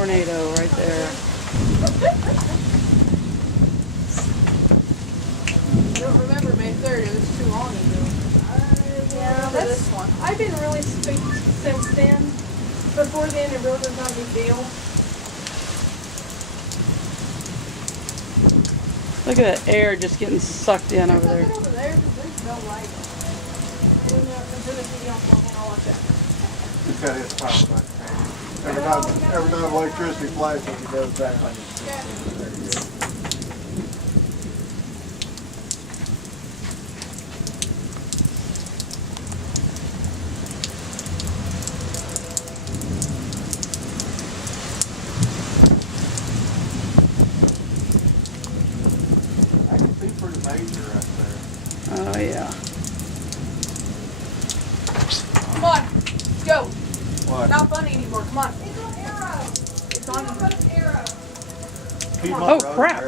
tornado right there. I don't remember May 3rd. It was too long ago. Yeah, That's this one. I've been really spooked since then. Before then, it really was not a big deal. Look at that air just getting sucked in over there. There's nothing over there because there's no light. And put a video on something, I'll watch it. He's got his power back. Every time electricity flashes, he goes down. Yeah. I can see pretty major right there. Oh yeah. Come on. Let's go. What? Not funny anymore. Come on. It's on Arrow. It's on. Arrow. Piedmont Oh Road crap. there.